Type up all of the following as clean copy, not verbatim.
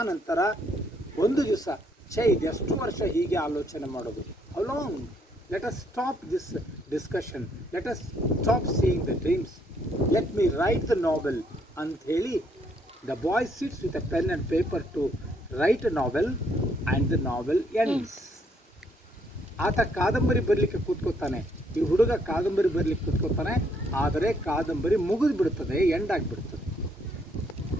ಆನಂತರ ಒಂದು ದಿವಸ ಇದೆಷ್ಟು ವರ್ಷ ಹೀಗೆ ಆಲೋಚನೆ ಮಾಡೋದು. How long? Let us stop this discussion, let us stop seeing the dreams, let me right the ನಾವೆಲ್ ಅಂತ ಹೇಳಿ the boy sits with a pen and paper two write a novel and the novel ends. ಆತ ಕಾದಂಬರಿ ಬರಲಿಕ್ಕೆ ಕೂತ್ಕೋತಾನೆ, ಈ ಹುಡುಗ ಕಾದಂಬರಿ ಬರಲಿಕ್ಕೆ ಕೂತ್ಕೋತಾನೆ, ಆದರೆ ಕಾದಂಬರಿ ಮುಗಿದು ಬಿಡ್ತದೆ, ಎಂಡ್ ಆಗಿಬಿಡ್ತದೆ.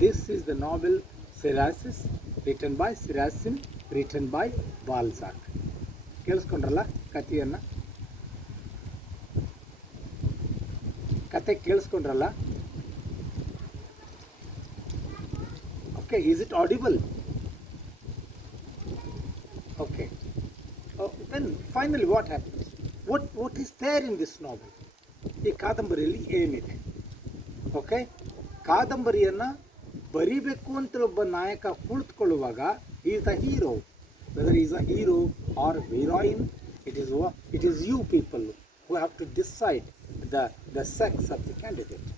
This is the novel Sarrasine, written by Sarrasine, written by Balzac. ಕೇಳಿಸ್ಕೊಂಡ್ರಲ್ಲ ಕಥೆಯನ್ನು? ಕತೆ ಕೇಳಿಸ್ಕೊಂಡ್ರಲ್ಲ? Okay, is it audible? Okay. Then finally what happens? What is there in this novel? ಈ ಕಾದಂಬರಿಯಲ್ಲಿ ಏನಿದೆ? ಓಕೆ, ಕಾದಂಬರಿಯನ್ನು ಬರಿಬೇಕು ಅಂತ ಒಬ್ಬ ನಾಯಕ ಕುಳಿತುಕೊಳ್ಳುವಾಗ is the hero. Whether is a hero or heroine, it is you people who have to decide the sex of the candidate.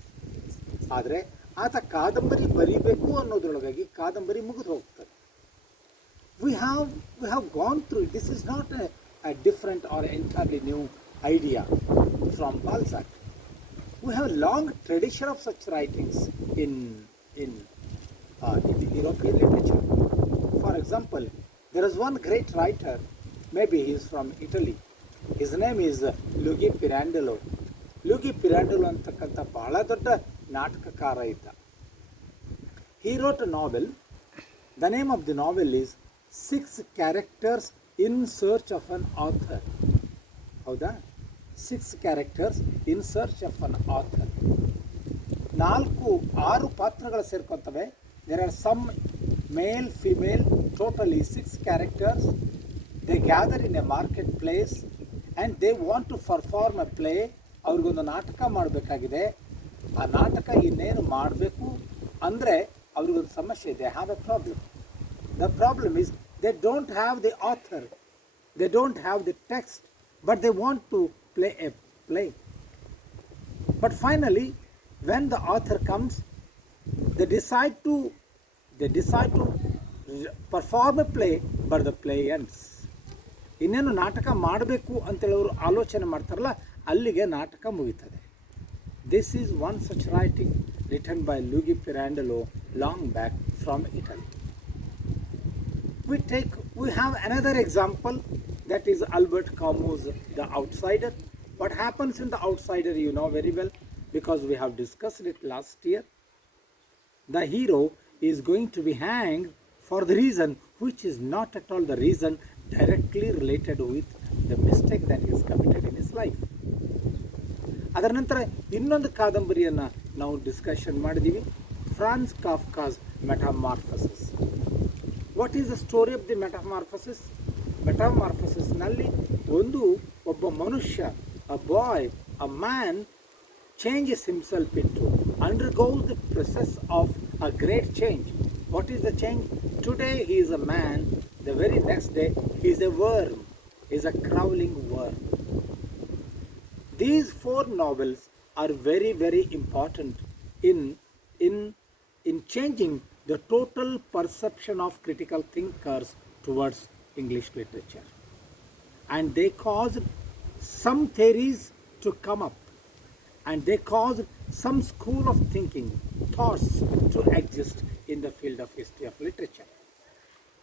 ಆದರೆ ಆತ ಕಾದಂಬರಿ ಬರಿಬೇಕು ಅನ್ನೋದ್ರೊಳಗಾಗಿ ಕಾದಂಬರಿ ಮುಗಿದು ಹೋಗ್ತದೆ. We have gone through it. This is not a different or entirely new idea from Balzac. We have a long tradition of such writings in the European literature. For example, there is one great writer, maybe he is from Italy. His name is Luigi Pirandello. Luigi Pirandello ಅಂತಕ್ಕಂಥ ಬಹಳ ದೊಡ್ಡ ನಾಟಕಕಾರ ಇದ್ದ. He wrote a novel. The name of the novel is 6 characters in search of an author. ಹೌದಾ? 6 characters in search of an author. 6 ಪಾತ್ರಗಳು ಸೇರ್ಕೊತವೆ. There are some male, female, totally 6 characters. They gather in a marketplace and they want to perform a play. ಅವ್ರಿಗೊಂದು ನಾಟಕ ಮಾಡಬೇಕಾಗಿದೆ. ಆ ನಾಟಕ ಇನ್ನೇನು ಮಾಡಬೇಕು ಅಂದರೆ ಅವ್ರಿಗೊಂದು ಸಮಸ್ಯೆ ಇದೆ. Have A problem. The problem is they don't have the author, they don't have the text, but they want to play a play. But finally, when the author comes, they decide to perform a play, but the play ends. ಇನ್ನೇನು ನಾಟಕ ಮಾಡಬೇಕು ಅಂತೇಳಿ ಅವರು ಆಲೋಚನೆ ಮಾಡ್ತಾರಲ್ಲ, ಅಲ್ಲಿಗೆ ನಾಟಕ ಮುಗಿತದೆ. This is one such writing written by Luigi Pirandello long back from Italy. We have another example, that is Albert Camus' The Outsider. What happens in The Outsider you know very well, because we have discussed it last year. The hero is going to be hanged for the reason which is not at all the reason directly related with the mistake that he has committed in his life. ಅದರ ನಂತರ ಇನ್ನೊಂದು ಕಾದಂಬರಿಯನ್ನು ನಾವು discussion ಮಾಡಿದ್ದೀವಿ, Franz Kafka's metamorphosis. What is the story of the metamorphosis? ಮೆಟಾಮಾರ್ಫಸಿಸ್ನಲ್ಲಿ ಒಬ್ಬ ಮನುಷ್ಯ, a boy, a man changes himself into, undergoes the process of a great change. What is the change? Today he is a man, the very next day he is a worm, he is a crawling worm. These 4 novels are very, very important in changing the total perception of critical thinkers towards English literature. And they caused some theories to come up, and they caused some school of thinking, thoughts to exist in the field of history of literature.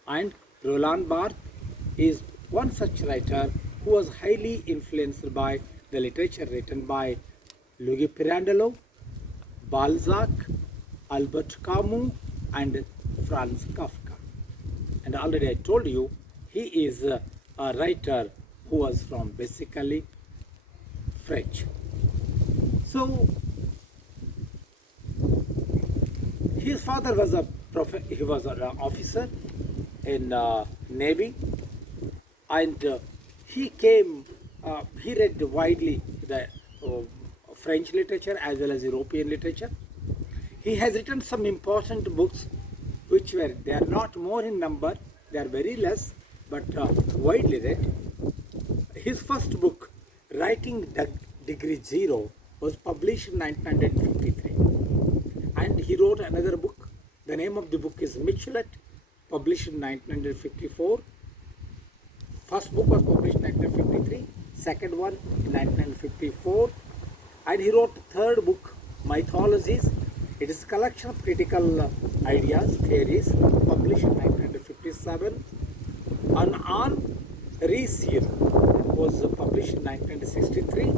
And Roland Barthes is one such writer who was highly influenced by the literature written by Luigi Pirandello, Balzac, Albert Camus, and Franz Kafka. And already I told you, he is a writer who was from basically French. So his father was he was an officer in Navy, and he read widely the French literature as well as European literature. He has written some important books which they are not more in number, they are very less, but widely read. His first book, Writing Degree Zero, was published in 1953. And he wrote another book. The name of the book is Michelet, published in 1954. First book was published in 1953, second one in 1954, and he wrote third book, Mythologies. It is a collection of critical ideas, theories, published in 1957. And on Reseer was published in 1963,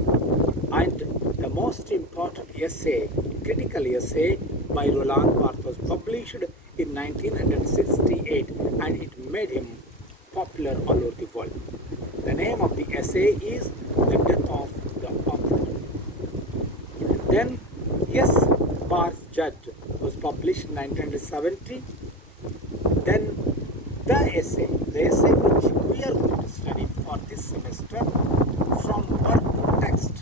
and the most important essay, critical essay by Roland Barthes was published in 1968, and it made him popular all over the world. The name of the essay is The Death of the Author. Then, Yes, Barthes Judge was published in 1970. Then, the essay which we are going to study for this semester from work text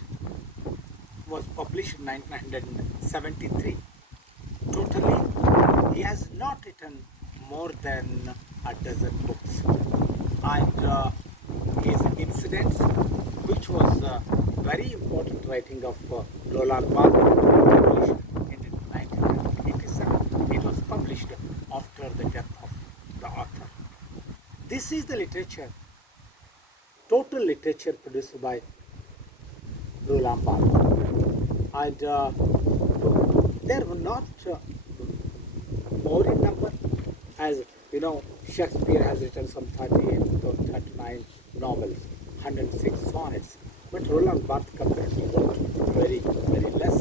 was published in 1973. Totally, he has not written more than a dozen books. And his Incidents, which was a very important writing of Roland Barthes, published in 1987. It was published after the death of the author. This is the literature, total literature produced by Roland Barthes. And they were not more in number. As you know, Shakespeare has written some 38 or 39 novels, 106 sonnets, but Roland Barthes comparatively wrote very, very less.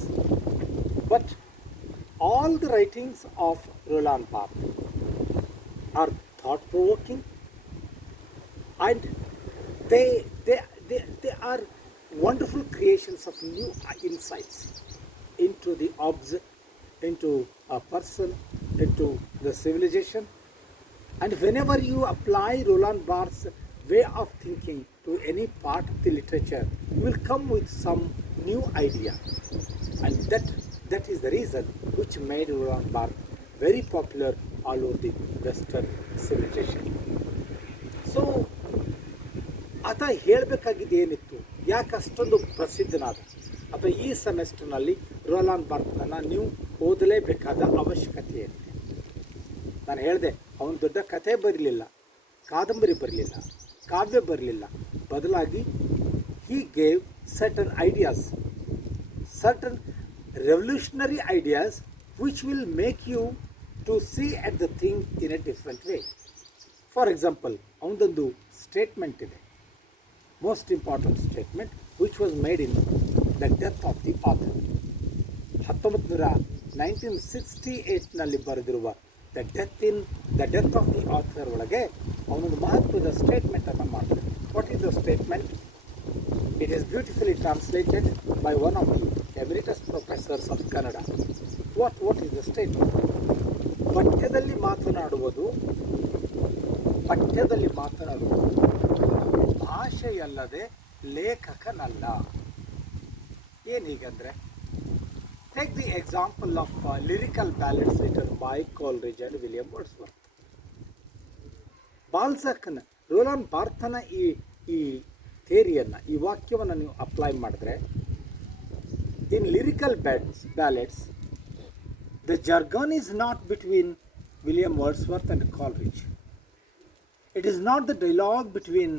But all the writings of Roland Barthes are thought-provoking, and they are wonderful creations of new insights into the object, into a person, into the civilization. And whenever you apply Roland Barthes' way of thinking to any part of the literature, you will come with some new idea. And that is the reason which made Roland Barthes very popular all over the Western civilization. So, ಆತ ಹೇಳಬೇಕಾಗಿದ್ದೇನಿತ್ತು, ಯಾಕೆ ಅಷ್ಟೊಂದು ಪ್ರಸಿದ್ಧನಾದ, ಅಥವಾ ಈ ಸೆಮೆಸ್ಟರ್ನಲ್ಲಿ ರೋಲಾಂಡ್ ಬಾರ್ತ್ಸನ್ನು ನೀವು ಓದಲೇಬೇಕಾದ ಅವಶ್ಯಕತೆ ಏನಿದೆ? ನಾನು ಹೇಳಿದೆ, ಅವನು ದೊಡ್ಡ ಕಥೆ ಬರಲಿಲ್ಲ, ಕಾದಂಬರಿ ಬರಲಿಲ್ಲ, ಕಾವ್ಯ ಬರಲಿಲ್ಲ. ಬದಲಾಗಿ he gave certain ideas, certain revolutionary ideas which will make you to see at the thing in a different way. For example, ಅವನದೊಂದು ಸ್ಟೇಟ್ಮೆಂಟ್ ಇದೆ, most important statement, which was made in the death of the author. 1968ನಲ್ಲಿ ಬರೆದಿರುವ the death of the author ಒಳಗೆ ಅವನೊಂದು ಮಹತ್ವದ ಸ್ಟೇಟ್ಮೆಂಟನ್ನು ಮಾಡ್ತಾರೆ. What is the statement? It is beautifully translated by one of the emeritus professors of Kannada. What is the statement? ಪಠ್ಯದಲ್ಲಿ ಮಾತನಾಡುವುದು ಭಾಷೆಯಲ್ಲದೆ ಲೇಖಕನಲ್ಲ. ಏನೀಗಂದ್ರೆ, take the example of lyrical ballads written by Coleridge and William Wordsworth. ಬಾಲ್ಸಕ್ನ ರೋಲಾಂಡ್ ಬಾರ್ತನ ಈ ಥಿಯರಿಯನ್ನು, ಈ ವಾಕ್ಯವನ್ನು ನೀವು apply ಮಾಡಿದ್ರೆ, in lyrical ballads, the jargon is not between William Wordsworth and Coleridge. It is not the dialogue between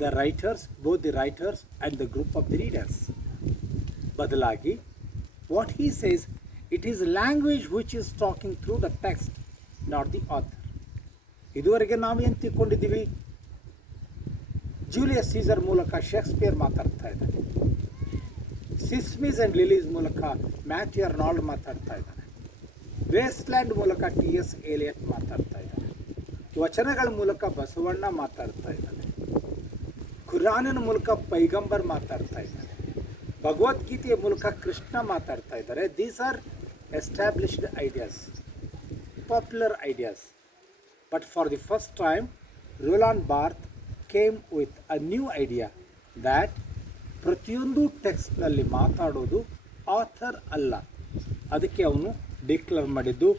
the writers, both the writers and the group of the readers. Badalagi, what he says, it is language which is talking through the text, not the author. ಇದುವರೆಗೆ ನಾವೇನು ತಿಳ್ಕೊಂಡಿದ್ದೀವಿ? Julius Caesar ಮೂಲಕ Shakespeare ಮಾತಾಡ್ತಾ ಇದ್ದಾನೆ, ಸಿಸ್ಮೀಸ್ and lilies ಮೂಲಕ Matthew Arnold ಮಾತಾಡ್ತಾ ಇದ್ದಾನೆ, Westland ಮೂಲಕ TS. Elliot ಮಾತಾಡ್ತಾ ಇದ್ದಾನೆ, ವಚನಗಳ ಮೂಲಕ ಬಸವಣ್ಣ ಮಾತಾಡ್ತಾ ಇದ್ದಾನೆ, ಕುರಾನಿನ ಮೂಲಕ ಪೈಗಂಬರ್ ಮಾತಾಡ್ತಾ ಇದ್ದಾರೆ, ಭಗವದ್ಗೀತೆಯ ಮೂಲಕ ಕೃಷ್ಣ ಮಾತಾಡ್ತಾ ಇದ್ದಾರೆ. These are established ideas, popular ideas. But for the first time Roland Barthes came with a new idea that ಪ್ರತಿಯೊಂದು ಟೆಕ್ಸ್ಟ್ನಲ್ಲಿ ಮಾತಾಡೋದು ಆಥರ್ ಅಲ್ಲ. ಅದಕ್ಕೆ ಅವನು ಡಿಕ್ಲೇರ್ ಮಾಡಿದ್ದು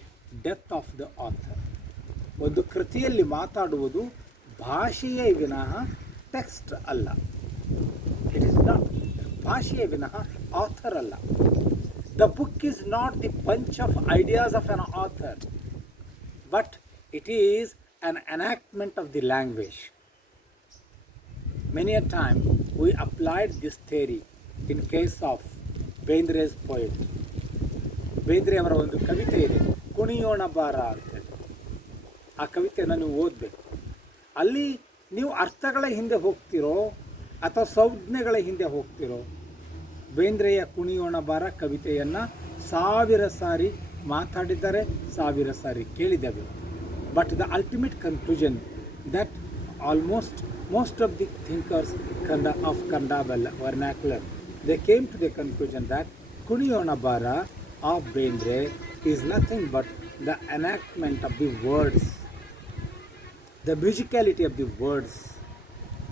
ಡೆತ್ ಆಫ್ ದ ಆಥರ್. ಒಂದು ಕೃತಿಯಲ್ಲಿ ಮಾತಾಡುವುದು ಭಾಷೆಯೇ ವಿನಃ ಟೆಕ್ಸ್ಟ್ ಅಲ್ಲ. ಇಟ್ ಈಸ್ ನಾಟ್ ಭಾಷೆಯ ವಿನಃ ಆಥರ್ ಅಲ್ಲ. The book is not the bunch of ideas of N author, but it is an enactment of the language. Many a time we applied this theory in case of ಬೇಂದ್ರೆ's poem. Bendre ಅವರ ಒಂದು ಕವಿತೆ ಇದೆ, ಕುಣಿಯೋಣ ಬಾರ ಅಂತೇಳಿ. ಆ ಕವಿತೆಯನ್ನು ನೀವು ಓದಬೇಕು. ಅಲ್ಲಿ ನೀವು ಅರ್ಥಗಳ ಹಿಂದೆ ಹೋಗ್ತಿರೋ ಅಥವಾ ಸಂಜ್ಞೆಗಳ ಹಿಂದೆ ಹೋಗ್ತಿರೋ. ಬೇಂದ್ರೆಯ ಕುಣಿಯೋಣ ಬಾರ ಕವಿತೆಯನ್ನು 1000 ಸಾರಿ ಮಾತಾಡಿದ್ದಾರೆ, 1000 ಸಾರಿ ಕೇಳಿದ್ದೇವೆ. But the ultimate conclusion that most of the thinkers of Kannada vernacular, they came to the conclusion that Kuniyona Bara of Bendre is nothing but the enactment of the words, the musicality of the words.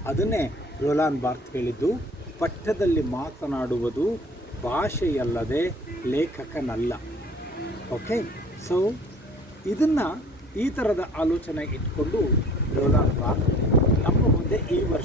ಅದನ್ನೇ roll-on birth ಹೇಳಿದ್ದು, ಪಠ್ಯದಲ್ಲಿ ಮಾತನಾಡುವುದು ಭಾಷೆಯಲ್ಲದೆ ಲೇಖಕನಲ್ಲ. Okay, so ಇದನ್ನು ಈ ಥರದ ಆಲೋಚನೆ ಇಟ್ಕೊಂಡು roll-on birth ನಮ್ಮ ಮುಂದೆ ಈ ವರ್ಷ